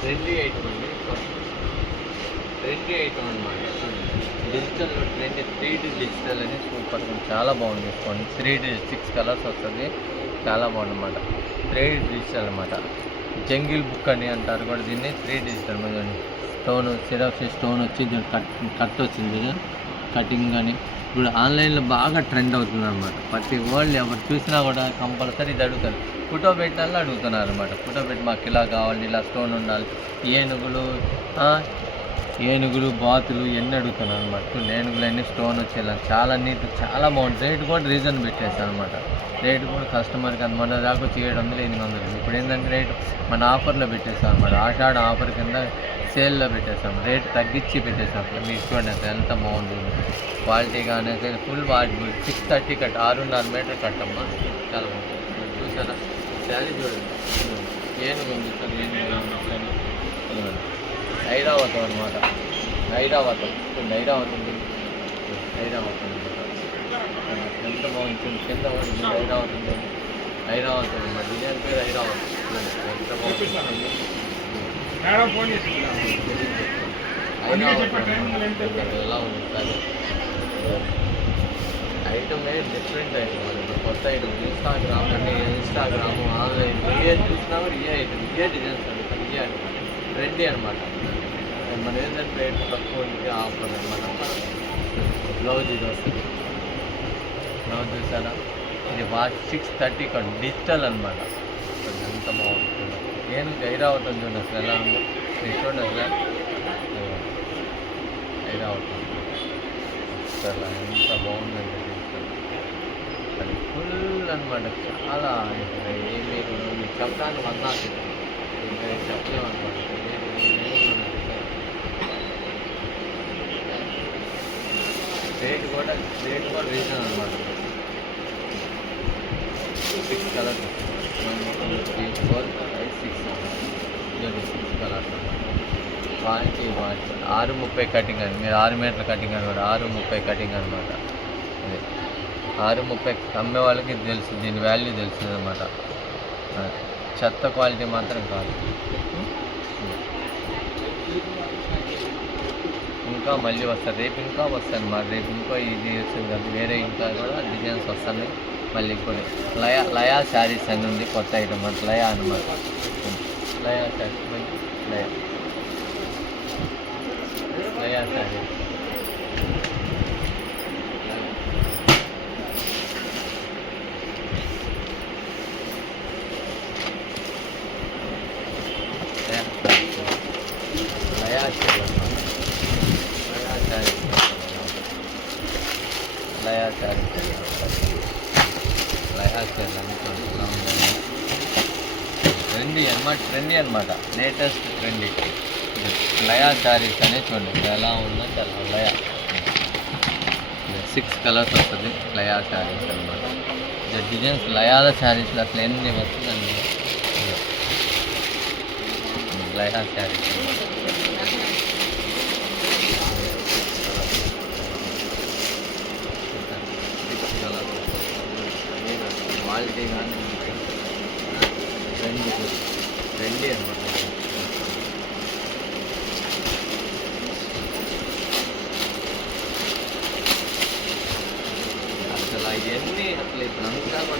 Trendy item అండి. Trendy item అనమాట. Digital trendy 3D digital అని సూపర్ చాలా బాగుంది. తీసుకోండి 3D 6 కలర్స్ వస్తుంది. చాలా బాగుంది అనమాట. 3D డిజిటల్ అనమాట. జంగిల్ బుక్ అని అంటారు కూడా దీన్ని. 3D డిజిటల్ మీద స్టోన్ సిరాక్స్ స్టోన్ వచ్చి కట్ వచ్చింది కటింగ్ కానీ ఇప్పుడు ఆన్లైన్లో బాగా ట్రెండ్ అవుతుంది అనమాట. ప్రతి వాళ్ళు ఎవరు చూసినా కూడా కంపల్సరీ ఇది అడుగుతారు. ఫోటో పెట్టిన అడుగుతున్నారు అనమాట. ఫోటో పెట్టి మాకు ఇలా కావాలి, ఇలా స్టోన్ ఉండాలి, ఏనుగులు బాతులు ఎన్ని అడుగుతున్నారు అనమాట. ఏనుగులు అన్ని స్టోన్ వచ్చేలా చాలా నీట్, చాలా బాగుంటుంది. రేటు కూడా రీజన్ పెట్టేస్తాను అనమాట. రేటు కూడా కస్టమర్కి అది మన దాకా వచ్చి 700 800. ఇప్పుడు ఏంటంటే రేటు మన ఆఫర్లో పెట్టేస్తాం అనమాట. ఆషాఢ ఆఫర్ కింద సేల్లో పెట్టేస్తాం. రేటు తగ్గించి పెట్టేస్తాం. మీకు చూడండి ఎంత బాగుంది. క్వాలిటీ కానీ ఫుల్ 630 కట్ 6.5 మీటర్ కట్టమ్మా. చాలా బాగుంది. చూసారా శారీ చూడండి. ఏనుగు ఉంది సార్. ఏనుగు ఐరావతం అనమాట. ఐరావతం ఐరావతం ఎంత బాగుంటుంది. కింద ఉంటుంది ఐరావతం. ఐరావతం అనమాట. డిజైన్ పేరు ఐరావతం. ఎంత బాగుంటుంది. ఎలా ఉంటుంది ఐటమ్ డిఫరెంట్ ఐటమ్ అనమాట. కొత్త ఐటమ్. ఇన్స్టాగ్రాము ఆన్లైన్ ఏ చూసినా కూడా ఏ ఐటమ్ ఏ డిజైన్స్ అడుగుతారు. ఏ ఐటమ్ ట్రెండీ అనమాట. మన ఏంటంటే రేటు తక్కువ ఉంది. ఆఫర్ అనమాట. బ్లౌజ్ ఇది వస్తుంది. బ్లౌజ్ చూసారా. ఇది 630 కట్ డిజిటల్ అనమాట. ఎంత బాగుంటుంది. నేను ఐరావతం చూడండి అసలు ఎలా ఉందో. మీరు చూడండి అసలు ఐరావతం అసలు ఎంత బాగుందండి. అది ఫుల్ అనమాట. చాలా మీకు చెప్పడానికి అన్నాను చెప్పలేము అనమాట. రేట్ కూడా రీజన్ అనమాట. 6 కలర్స్ 1 2 3 4 5 6 కలర్స్ అనమాట. క్వాలిటీ 630 కటింగ్ అండి. మీరు 6 మీటర్ల కటింగ్ అనమాట. 630 కటింగ్ అనమాట. అదే 630 అమ్మే వాళ్ళకి తెలుసు, దీని వాల్యూ తెలుస్తుంది అనమాట. చెత్త క్వాలిటీ మాత్రం కాదు. ఇంకా మళ్ళీ వస్తారు. రేపు ఇంకా వస్తాయి అన్నమాట. రేపు ఇంకో ఇది వస్తుంది కదా, వేరే ఇంకా కూడా డిజైన్స్ వస్తున్నాయి. మళ్ళీ ఇంకోటి లయా శారీస్ అని ఉంది కొత్త ఐటమ్. అంటే లయా అనమాట. లయా శారీస్ లయా శారీస్ లయా ట్రెండీ అనమాట. లేటెస్ట్ ట్రెండీ లయా శారీస్ అనేది చూడండి ఎలా ఉందో. చాలా లయా 6 కలర్స్ వస్తుంది. లయా శారీస్ అనమాట. డిజైన్స్ లయాల శారీస్లో అసలు ఎన్ని వస్తుందండి. లయా శారీస్ క్వాలిటీ కానీ ట్రెండీ అనమాట.